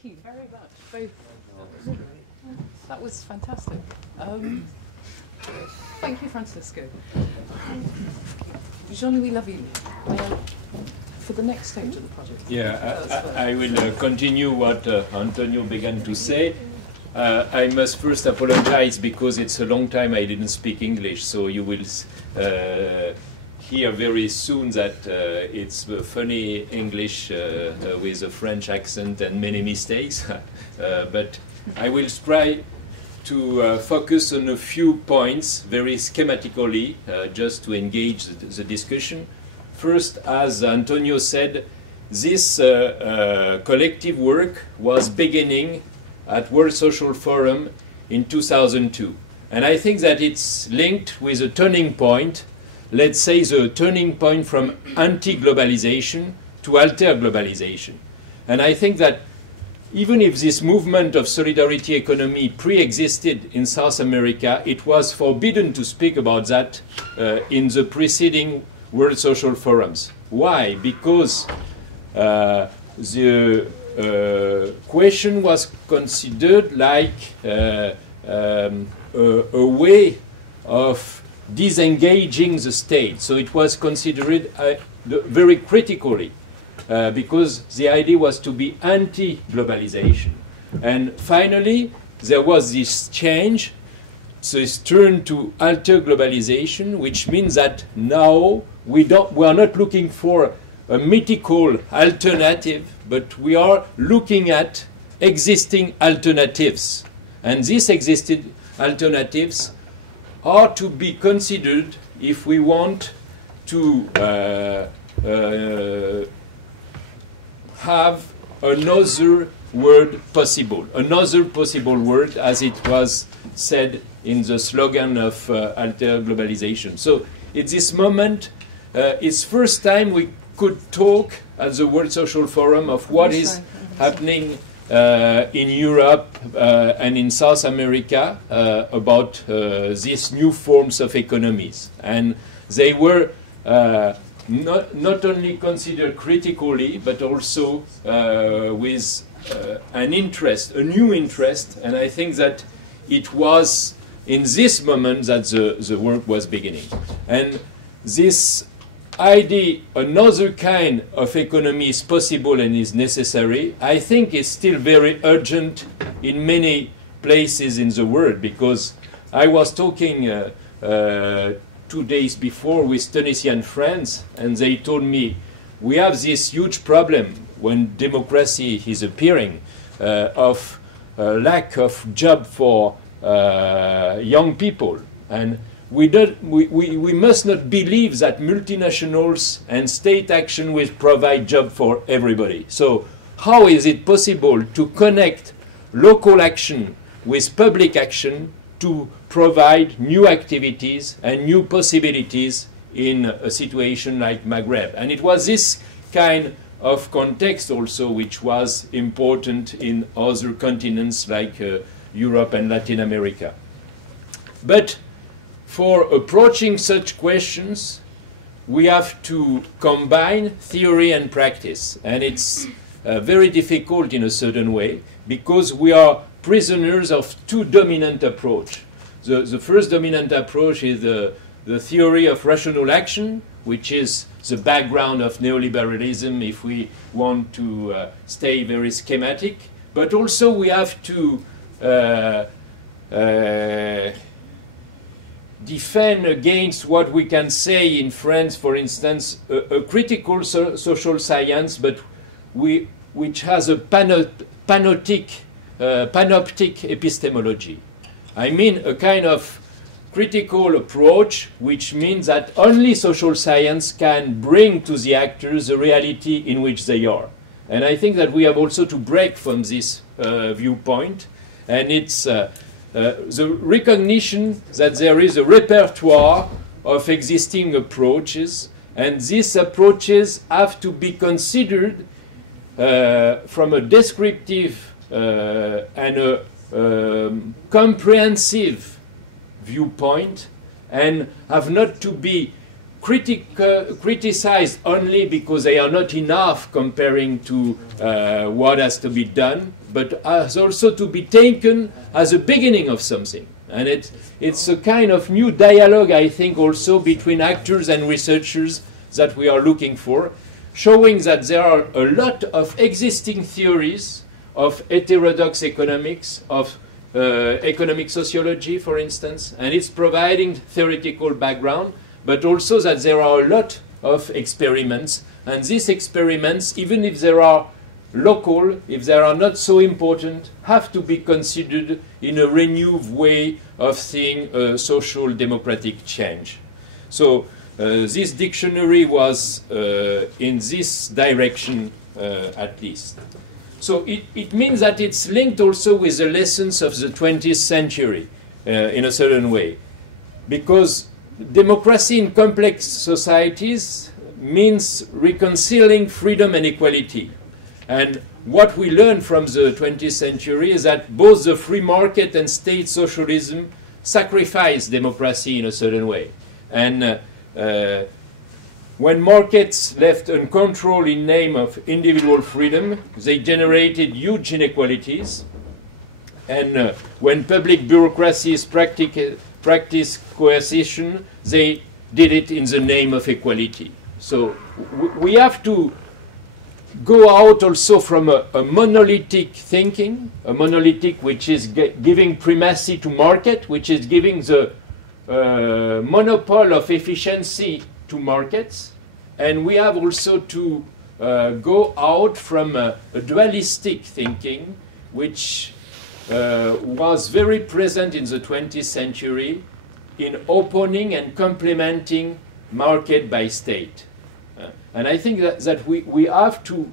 Thank you very much, both. That was fantastic. Thank you, Francisco. Jean-Louis Laville, for the next stage of the project. Yeah, I will continue what Antonio began to say. I must first apologize because it's a long time I didn't speak English, so you will hear very soon that it's funny English with a French accent and many mistakes. But I will try to focus on a few points very schematically, just to engage the discussion. First, as Antonio said, this collective work was beginning at World Social Forum in 2002. And I think that it's linked with a turning point, let's say the turning point from anti-globalization to alter-globalization. And I think that even if this movement of solidarity economy pre-existed in South America, it was forbidden to speak about that in the preceding World Social Forums. Why? Because the question was considered like a way of disengaging the state. So it was considered very critically because the idea was to be anti-globalization. And finally, there was this change, this turn to alter globalization, which means that now we are not looking for a mythical alternative, but we are looking at existing alternatives. And these existing alternatives are to be considered if we want to have another world possible, another possible world, as it was said in the slogan of alter globalization. So at this moment, it's first time we could talk at the World Social Forum of what is happening in Europe and in South America about these new forms of economies. And they were not only considered critically, but also with an interest, a new interest. And I think that it was in this moment that the work was beginning. And this idea, another kind of economy is possible and is necessary, I think is still very urgent in many places in the world, because I was talking 2 days before with Tunisian friends, and they told me we have this huge problem when democracy is appearing of lack of job for young people. And we must not believe that multinationals and state action will provide job for everybody. So how is it possible to connect local action with public action to provide new activities and new possibilities in a situation like Maghreb? And it was this kind of context also which was important in other continents like Europe and Latin America. But for approaching such questions, we have to combine theory and practice. And it's very difficult in a certain way, because we are prisoners of two dominant approaches. The first dominant approach is the theory of rational action, which is the background of neoliberalism if we want to stay very schematic. But also we have to defend against what we can say in France, for instance, a critical social science, but which has a panoptic epistemology. I mean a kind of critical approach, which means that only social science can bring to the actors the reality in which they are. And I think that we have also to break from this viewpoint, and it's the recognition that there is a repertoire of existing approaches, and these approaches have to be considered from a descriptive and a comprehensive viewpoint, and have not to be criticized only because they are not enough comparing to what has to be done, but as also to be taken as a beginning of something. And it's a kind of new dialogue, I think, also between actors and researchers that we are looking for, showing that there are a lot of existing theories of heterodox economics, of economic sociology, for instance, and it's providing theoretical background, but also that there are a lot of experiments, and these experiments, even if they are local, if they are not so important, have to be considered in a renewed way of seeing social democratic change. So this dictionary was in this direction at least. So it means that it's linked also with the lessons of the 20th century in a certain way, because democracy in complex societies means reconciling freedom and equality. And what we learn from the 20th century is that both the free market and state socialism sacrifice democracy in a certain way. And when markets left uncontrolled in name of individual freedom, they generated huge inequalities. And when public bureaucracies practiced coercion, they did it in the name of equality. So we have to go out also from a monolithic thinking, a monolithic which is giving primacy to market, which is giving the monopoly of efficiency to markets. And we have also to go out from a dualistic thinking, which was very present in the 20th century in opening and complementing market by state. And I think that we have to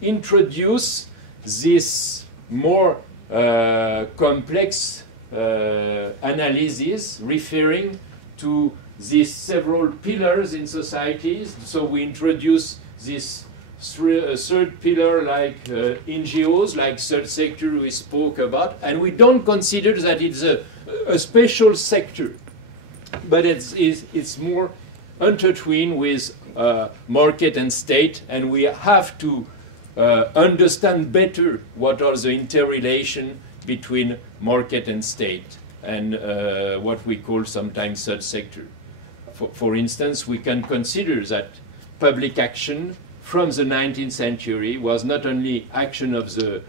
introduce this more complex analysis referring to these several pillars in societies. So we introduce this third pillar like NGOs, like third sector we spoke about, and we don't consider that it's a special sector, but it's more intertwined with market and state, and we have to understand better what are the interrelation between market and state and what we call sometimes third sector. For instance, we can consider that public action from the 19th century was not only action of the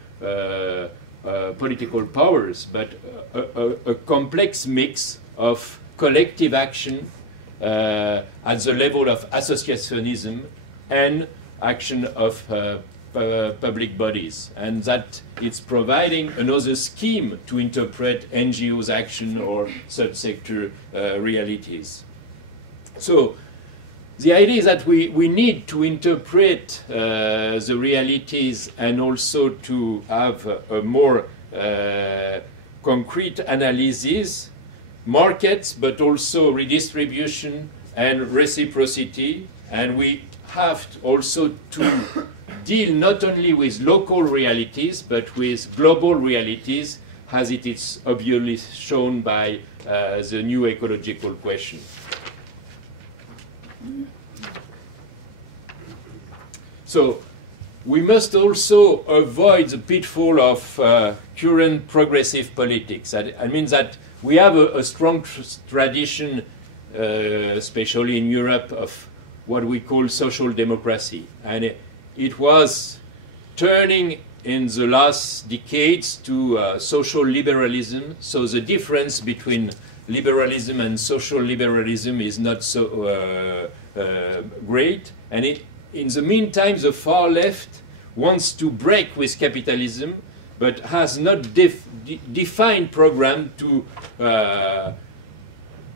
political powers, but a complex mix of collective action at the level of associationism and action of public bodies, and that it's providing another scheme to interpret NGOs' action or third sector realities. So the idea is that we need to interpret the realities and also to have a more concrete analysis, markets, but also redistribution and reciprocity, and we have also to deal not only with local realities, but with global realities, as it is obviously shown by the new ecological question. So we must also avoid the pitfall of current progressive politics. I mean that we have a strong tradition, especially in Europe, of what we call social democracy. And it was turning in the last decades to social liberalism. So the difference between liberalism and social liberalism is not so great. And in the meantime, the far left wants to break with capitalism, but has not defined program to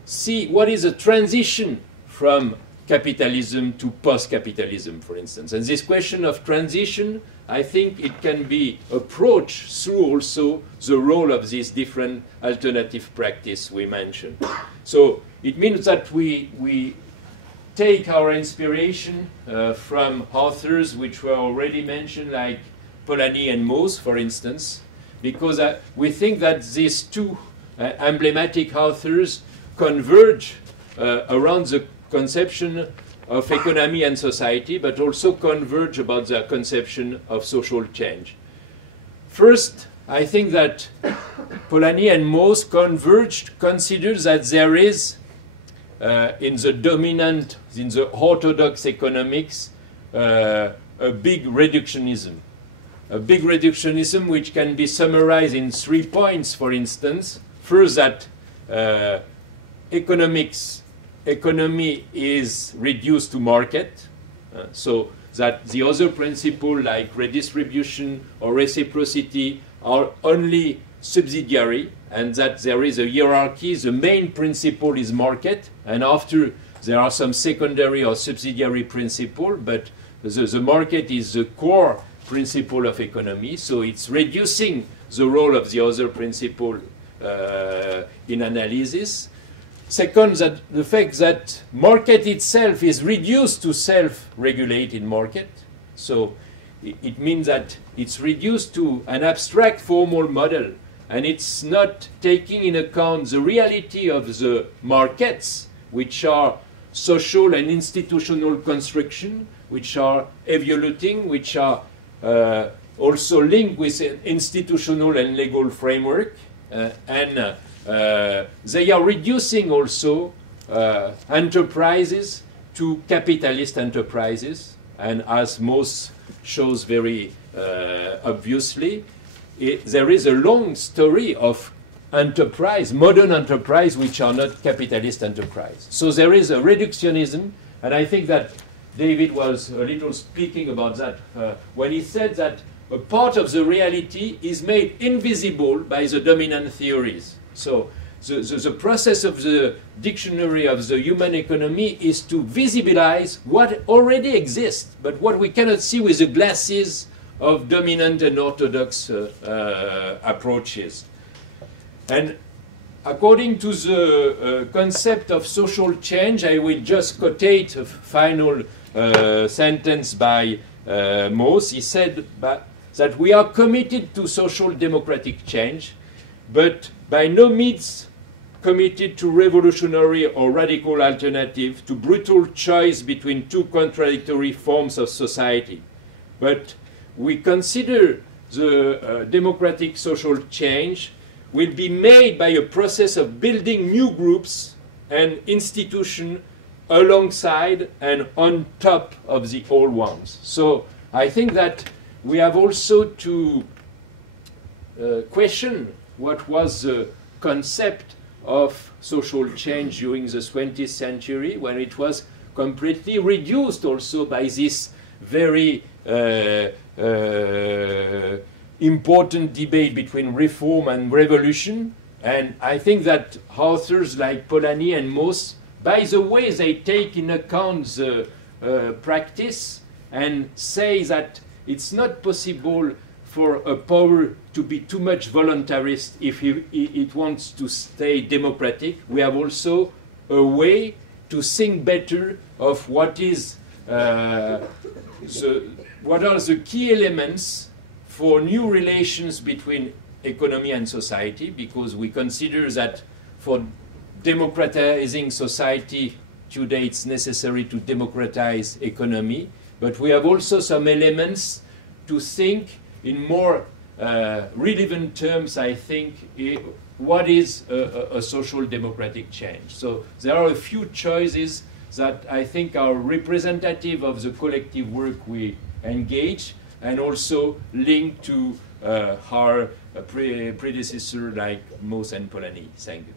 see what is a transition from capitalism to post-capitalism, for instance. And this question of transition, I think it can be approached through also the role of this different alternative practice we mentioned. So it means that we take our inspiration from authors which were already mentioned, like Polanyi and Mauss, for instance, because we think that these two emblematic authors converge around the conception of economy and society, but also converge about their conception of social change. First, I think that Polanyi and Mauss converged, consider that there is, in the orthodox economics, a big reductionism. A big reductionism which can be summarized in 3 points, for instance. First, that economy is reduced to market, so that the other principles like redistribution or reciprocity are only subsidiary, and that there is a hierarchy. The main principle is market, and after there are some secondary or subsidiary principles, but the market is the core principle of economy, so it's reducing the role of the other principle in analysis. Second, that the fact that market itself is reduced to self-regulated market. So it means that it's reduced to an abstract formal model, and it's not taking in account the reality of the markets, which are social and institutional construction, which are evoluting, which are also linked with an institutional and legal framework, and they are reducing also enterprises to capitalist enterprises, and as Mauss shows very obviously, there is a long story of enterprise, modern enterprise, which are not capitalist enterprise. So there is a reductionism, and I think that David was a little speaking about that when he said that a part of the reality is made invisible by the dominant theories. So the process of the dictionary of the human economy is to visibilize what already exists, but what we cannot see with the glasses of dominant and orthodox approaches. And according to the concept of social change, I will just quote a final sentence by Mauss. He said that we are committed to social democratic change, but by no means committed to revolutionary or radical alternative to brutal choice between two contradictory forms of society. But we consider the democratic social change will be made by a process of building new groups and institutions alongside and on top of the old ones. So I think that we have also to question what was the concept of social change during the 20th century, when it was completely reduced also by this very important debate between reform and revolution. And I think that authors like Polanyi and Mauss, by the way, they take in account the practice and say that it's not possible for a power to be too much voluntarist if it wants to stay democratic. We have also a way to think better of what is what are the key elements for new relations between economy and society, because we consider that for democratizing society today it's necessary to democratize economy, but we have also some elements to think in more relevant terms, I think, what is a social democratic change. So there are a few choices that I think are representative of the collective work we engage, and also linked to our predecessor like Mauss and Polanyi. Thank you.